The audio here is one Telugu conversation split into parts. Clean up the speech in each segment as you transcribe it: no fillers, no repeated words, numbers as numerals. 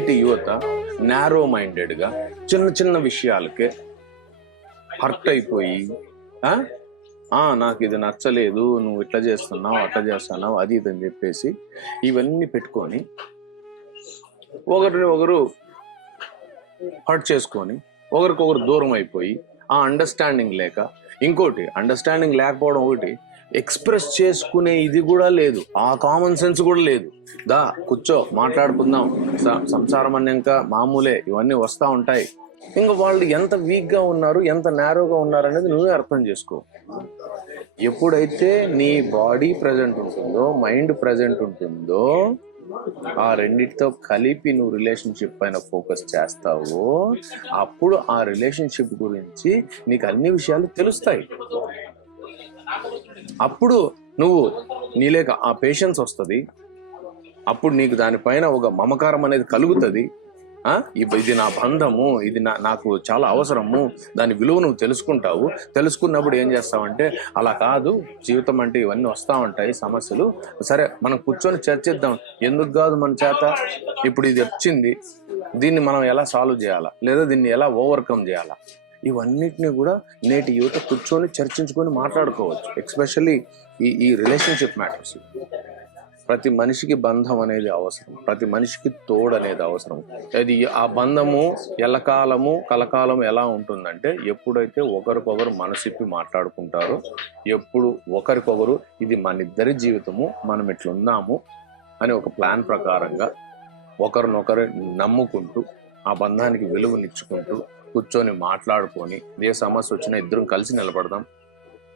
నేటి యువత నారో మైండెడ్గా చిన్న చిన్న విషయాలకే హర్ట్ అయిపోయి నాకు ఇది నచ్చలేదు, నువ్వు ఇట్లా చేస్తున్నావు అట్లా చేస్తున్నావు అది ఇది అని చెప్పేసి ఇవన్నీ పెట్టుకొని ఒకరిని ఒకరు హర్ట్ చేసుకొని ఒకరికొకరు దూరం అయిపోయి ఆ అండర్స్టాండింగ్ లేక, ఇంకోటి అండర్స్టాండింగ్ లేకపోవడం ఒకటి, ఎక్స్ప్రెస్ చేసుకునే ఇది కూడా లేదు, ఆ కామన్ సెన్స్ కూడా లేదు. కూర్చో మాట్లాడుకుందాం, సంసారం అన్నాక మామూలే ఇవన్నీ వస్తూ ఉంటాయి. ఇంకా వాళ్ళు ఎంత వీక్గా ఉన్నారు, ఎంత నేరోగా ఉన్నారు అనేది నువ్వే అర్థం చేసుకో. ఎప్పుడైతే నీ బాడీ ప్రజెంట్ ఉంటుందో, మైండ్ ప్రజెంట్ ఉంటుందో, ఆ రెండిటితో కలిపి నువ్వు రిలేషన్షిప్ పైన ఫోకస్ చేస్తావో అప్పుడు ఆ రిలేషన్షిప్ గురించి నీకు అన్ని విషయాలు తెలుస్తాయి. అప్పుడు నువ్వు నీలేక ఆ పేషెన్స్ వస్తుంది, అప్పుడు నీకు దానిపైన ఒక మమకారం అనేది కలుగుతుంది. ఇది నా బంధము, ఇది నాకు చాలా అవసరము, దాని విలువ నువ్వు తెలుసుకుంటావు. తెలుసుకున్నప్పుడు ఏం చేస్తావంటే, అలా కాదు జీవితం అంటే ఇవన్నీ వస్తూ ఉంటాయి సమస్యలు, సరే మనం కూర్చొని చర్చిద్దాం, ఎందుకు కాదు మన చేత, ఇప్పుడు ఇది వచ్చింది, దీన్ని మనం ఎలా సాల్వ్ చేయాలా, లేదా దీన్ని ఎలా ఓవర్కమ్ చేయాలా, ఇవన్నిటిని కూడా నేటి యువత కూర్చొని చర్చించుకొని మాట్లాడుకోవచ్చు. ఎస్పెషల్లీ ఈ రిలేషన్షిప్ మ్యాటర్స్. ప్రతి మనిషికి బంధం అనేది అవసరం, ప్రతి మనిషికి తోడు అనేది అవసరం. అది ఆ బంధము ఎల్లకాలము కలకాలం ఎలా ఉంటుందంటే, ఎప్పుడైతే ఒకరికొకరు మనసిప్పి మాట్లాడుకుంటారో, ఎప్పుడు ఒకరికొకరు ఇది మన ఇద్దరి జీవితము, మనం ఇట్లున్నాము అని ఒక ప్లాన్ ప్రకారంగా ఒకరినొకరు నమ్ముకుంటూ ఆ బంధానికి విలువనిచ్చుకుంటూ కూర్చొని మాట్లాడుకొని, ఏ సమస్య వచ్చినా ఇద్దరం కలిసి నిలబడదాం,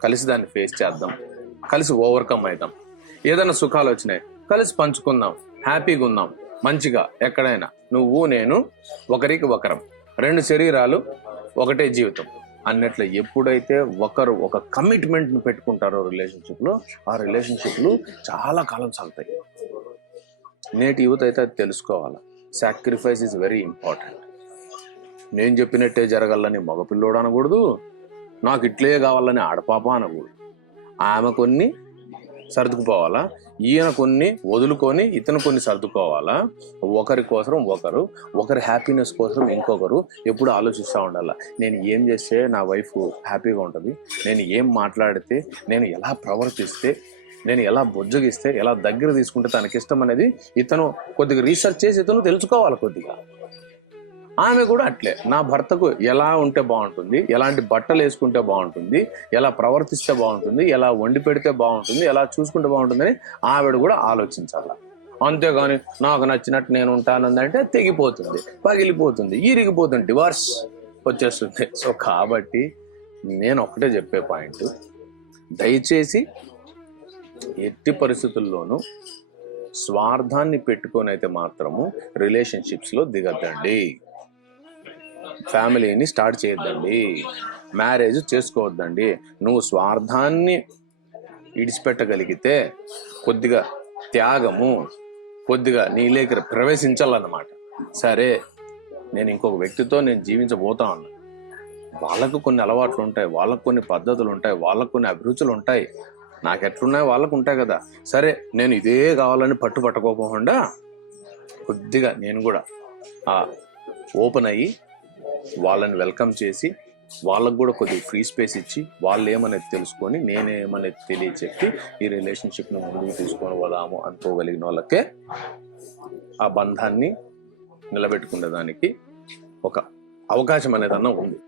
కలిసి దాన్ని ఫేస్ చేద్దాం, కలిసి ఓవర్కమ్ అవుదాం. ఏదైనా సుఖాలు వచ్చినాయి కలిసి పంచుకుందాం, హ్యాపీగా ఉందాం, మంచిగా ఎక్కడైనా నువ్వు నేను ఒకరికి ఒకరం, రెండు శరీరాలు ఒకటే జీవితం అన్నట్లు ఎప్పుడైతే ఒకరు ఒక కమిట్మెంట్ని పెట్టుకుంటారో రిలేషన్షిప్లో, ఆ రిలేషన్షిప్లు చాలా కాలం సాగుతాయి. నేటి యూత్ అయితే అది తెలుసుకోవాలి. Sacrifice is very important. నేను చెప్పినట్టే జరగాలని మగపిల్లోడు అనకూడదు, నాకు ఇట్లే కావాలని ఆడపాప అనకూడదు. ఆమె కొన్ని సర్దుకుపోవాలా, ఈయన కొన్ని వదులుకొని ఇతను కొన్ని సర్దుకోవాలా. ఒకరి కోసం ఒకరు, ఒకరి హ్యాపీనెస్ కోసం ఇంకొకరు ఎప్పుడు ఆలోచిస్తూ ఉండాలి. నేను ఏం చేస్తే నా వైఫ్ హ్యాపీగా ఉంటుంది, నేను ఏం మాట్లాడితే, నేను ఎలా ప్రవర్తిస్తే, నేను ఎలా బుజ్జగిస్తే, ఎలా దగ్గర తీసుకుంటే తనకిష్టం అనేది ఇతను కొద్దిగా రీసెర్చ్ చేసి ఇతను తెలుసుకోవాలి కొద్దిగా. ఆమె కూడా అట్లే, నా భర్తకు ఎలా ఉంటే బాగుంటుంది, ఎలాంటి బట్టలు వేసుకుంటే బాగుంటుంది, ఎలా ప్రవర్తిస్తే బాగుంటుంది, ఎలా వండి పెడితే బాగుంటుంది, ఎలా చూసుకుంటే బాగుంటుందని ఆవిడ కూడా ఆలోచించాల. అంతేగాని నాకు నచ్చినట్టు నేను ఉంటానందంటే తెగిపోతుంది, పగిలిపోతుంది, ఇరిగిపోతుంది, డివార్స్ వచ్చేస్తుంది. సో కాబట్టి నేను ఒకటే చెప్పే పాయింట్, దయచేసి ఎట్టి పరిస్థితుల్లోనూ స్వార్థాన్ని పెట్టుకొని అయితే మాత్రము రిలేషన్షిప్స్లో దిగద్దండి, ఫ్యామిలీని స్టార్ట్ చేయొద్దండి, మ్యారేజ్ చేసుకోవద్దండి. నువ్వు స్వార్థాన్ని ఇడిచిపెట్టగలిగితే కొద్దిగా త్యాగము, కొద్దిగా నీలోకి ప్రవేశించాలన్నమాట. సరే నేను ఇంకొక వ్యక్తితో నేను జీవించబోతా ఉన్నా, వాళ్ళకు కొన్ని అలవాట్లు ఉంటాయి, వాళ్ళకు కొన్ని పద్ధతులు ఉంటాయి, వాళ్ళకు కొన్ని అభిరుచులు ఉంటాయి, నాకు ఎట్లున్నాయో వాళ్ళకు ఉంటాయి కదా. సరే నేను ఇదే కావాలని పట్టుకోకుండా కొద్దిగా నేను కూడా ఓపెన్ అయ్యి వాళ్ళని వెల్కమ్ చేసి, వాళ్ళకు కూడా కొద్దిగా ఫ్రీ స్పేస్ ఇచ్చి, వాళ్ళు ఏమనేది తెలుసుకొని నేనేమనేది తెలియచెప్పి ఈ రిలేషన్షిప్ని ముందుకు తీసుకొని పోదాము అనుకోగలిగిన వాళ్ళకే ఆ బంధాన్ని నిలబెట్టుకునే దానికి ఒక అవకాశం అనేదన్నా ఉంది.